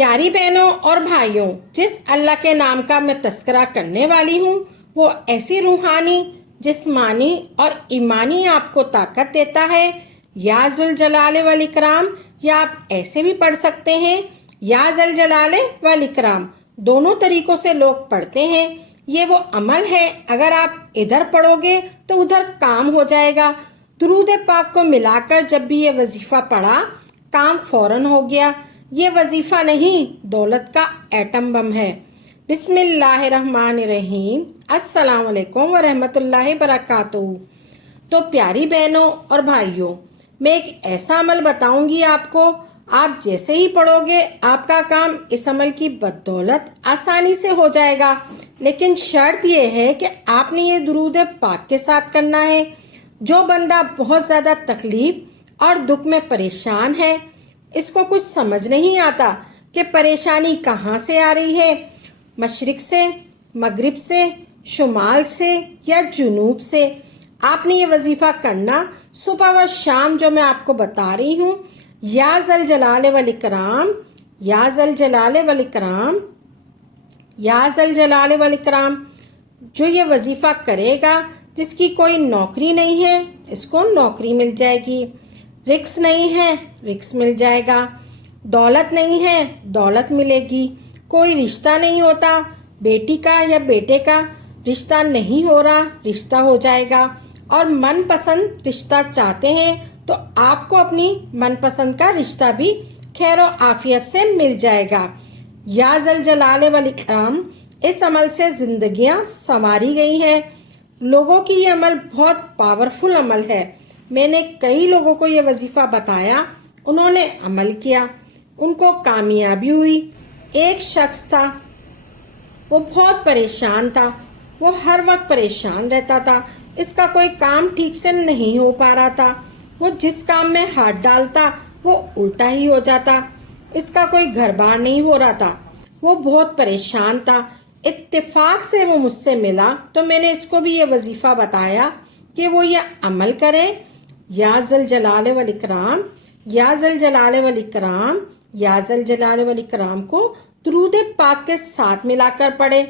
پیاری بہنوں اور بھائیوں، جس اللہ کے نام کا میں تذکرہ کرنے والی ہوں وہ ایسی روحانی، جسمانی اور ایمانی آپ کو طاقت دیتا ہے۔ یا ذوالجلال والاکرام، یا آپ ایسے بھی پڑھ سکتے ہیں یا ذوالجلال والاکرام، دونوں طریقوں سے لوگ پڑھتے ہیں۔ یہ وہ عمل ہے، اگر آپ ادھر پڑھو گے تو ادھر کام ہو جائے گا۔ درود پاک کو ملا کر جب بھی یہ وظیفہ پڑھا، کام فوراً ہو گیا۔ یہ وظیفہ نہیں، دولت کا ایٹم بم ہے۔ بسم اللہ الرحمن الرحیم۔ السلام علیکم ورحمۃ اللہ وبرکاتہ۔ تو پیاری بہنوں اور بھائیوں، میں ایک ایسا عمل بتاؤں گی آپ کو، آپ جیسے ہی پڑھو گے آپ کا کام اس عمل کی بدولت آسانی سے ہو جائے گا، لیکن شرط یہ ہے کہ آپ نے یہ درود پاک کے ساتھ کرنا ہے۔ جو بندہ بہت زیادہ تکلیف اور دکھ میں پریشان ہے، اس کو کچھ سمجھ نہیں آتا کہ پریشانی کہاں سے آ رہی ہے، مشرق سے، مغرب سے، شمال سے یا جنوب سے، آپ نے یہ وظیفہ کرنا صبح و شام، جو میں آپ کو بتا رہی ہوں۔ یا ذوالجلال والاکرام، یا ذوالجلال والاکرام، یا ذوالجلال والاکرام۔ جو یہ وظیفہ کرے گا، جس کی کوئی نوکری نہیں ہے، اس کو نوکری مل جائے گی۔ رزق نہیں ہے، رزق مل جائے گا۔ دولت نہیں ہے، دولت ملے گی۔ کوئی رشتہ نہیں ہوتا، بیٹی کا یا بیٹے کا رشتہ نہیں ہو رہا، رشتہ ہو جائے گا۔ اور من پسند رشتہ چاہتے ہیں تو آپ کو اپنی من پسند کا رشتہ بھی خیر و عافیت سے مل جائے گا۔ یا ذوالجلال والاکرام، اس عمل سے زندگیاں سنواری گئی ہیں۔ لوگوں کی یہ عمل بہت پاورفل عمل ہے۔ میں نے کئی لوگوں کو یہ وظیفہ بتایا، انہوں نے عمل کیا، ان کو کامیابی ہوئی۔ ایک شخص تھا، وہ بہت پریشان تھا، وہ ہر وقت پریشان رہتا تھا، اس کا کوئی کام ٹھیک سے نہیں ہو پا رہا تھا، وہ جس کام میں ہاتھ ڈالتا وہ الٹا ہی ہو جاتا، اس کا کوئی گھر بار نہیں ہو رہا تھا، وہ بہت پریشان تھا۔ اتفاق سے وہ مجھ سے ملا تو میں نے اس کو بھی یہ وظیفہ بتایا کہ وہ یہ عمل کرے۔ یا ذوالجلال والاکرام، یا ذوالجلال والاکرام، یا ذوالجلال والاکرام کو درود پاک کے ساتھ ملا کر پڑھے،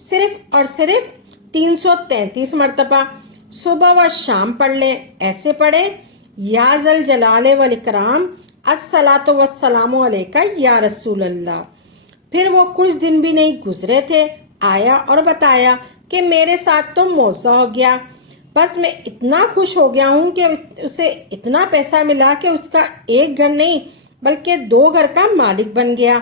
صرف اور صرف 333 مرتبہ، صبح و شام پڑھ لیں۔ ایسے پڑھے، یا ذوالجلال والاکرام الصلاۃ والسلام علیک یا رسول اللہ۔ پھر وہ کچھ دن بھی نہیں گزرے تھے، آیا اور بتایا کہ میرے ساتھ تو معجزہ ہو گیا، بس میں اتنا خوش ہو گیا ہوں کہ اسے اتنا پیسہ ملا کہ اس کا ایک گھر نہیں بلکہ 2 گھر کا مالک بن گیا۔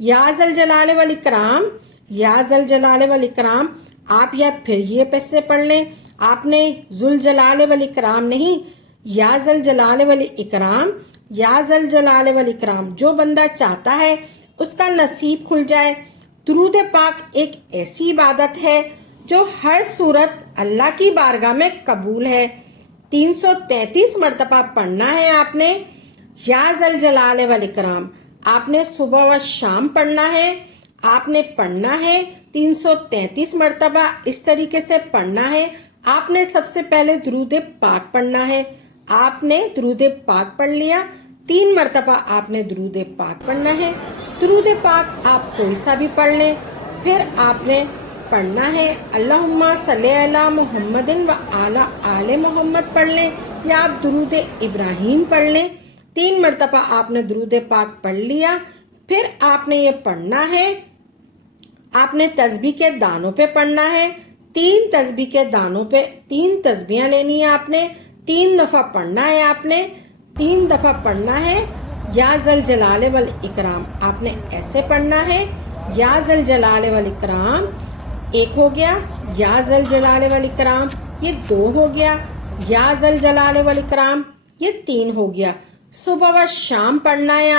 یا ذوالجلال والاکرام، یا ذوالجلال والاکرام، آپ یا پھر یہ پیسے پڑھ لیں۔ آپ نے ذوالجلال والاکرام نہیں، یا ذوالجلال والاکرام، یا ذوالجلال والاکرام۔ جو بندہ چاہتا ہے اس کا نصیب کھل جائے۔ درود پاک ایک ایسی عبادت ہے جو ہر صورت اللہ کی بارگاہ میں قبول ہے۔ 333 مرتبہ پڑھنا ہے آپ نے۔ یا ذوالجلال والاکرام آپ نے صبح و شام پڑھنا ہے، آپ نے پڑھنا ہے 333 مرتبہ، اس طریقے سے پڑھنا ہے۔ آپ نے سب سے پہلے درود پاک پڑھنا ہے۔ آپ نے درود پاک پڑھ لیا، 3 مرتبہ آپ نے درود پاک پڑھنا ہے۔ درود پاک آپ کوئی سا بھی پڑھ لیں، پھر آپ نے پڑھنا ہے اللہم صلی علی محمد و علی آل محمد پڑھ لیں، یا آپ درود ابراہیم پڑھ لیں۔ 3 مرتبہ آپ نے درود پاک پڑھ لیا، پھر آپ نے یہ پڑھنا ہے، آپ نے تسبیح کے دانوں پہ پڑھنا ہے۔ 3 تسبیح کے دانوں پہ 3 تسبیحاں لینی ہے آپ نے، 3 دفعہ پڑھنا ہے آپ نے، 3 دفعہ پڑھنا ہے۔ یا ذوالجلال والاکرام آپ نے ایسے پڑھنا ہے، یا ذوالجلال والاکرام، 1 ہو گیا، یا ذوالجلال والاکرام یہ 2 ہو گیا، یا ذوالجلال والاکرام یہ 3 ہو گیا۔ صبح و شام پڑھنا ہے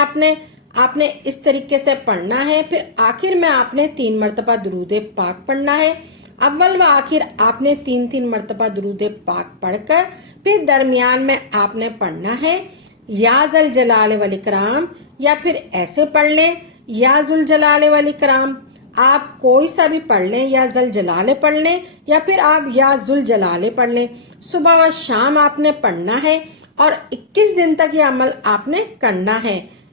آپ نے اس طریقے سے پڑھنا ہے۔ پھر آخر میں آپ نے 3 مرتبہ درود پاک پڑھنا ہے۔ اول و آخر آپ نے 3 مرتبہ درود پاک پڑھ کر پھر درمیان میں آپ نے پڑھنا ہے یا ذوالجلال والاکرام، یا پھر ایسے پڑھ لیں یا ذوالجلال والاکرام، آپ کوئی سا بھی پڑھ لیں، یا ذوالجلال پڑھ لیں یا پھر آپ یا ذوالجلال پڑھ لیں۔ صبح و شام آپ نے پڑھنا ہے اور 21 دن تک یہ عمل آپ نے کرنا ہے۔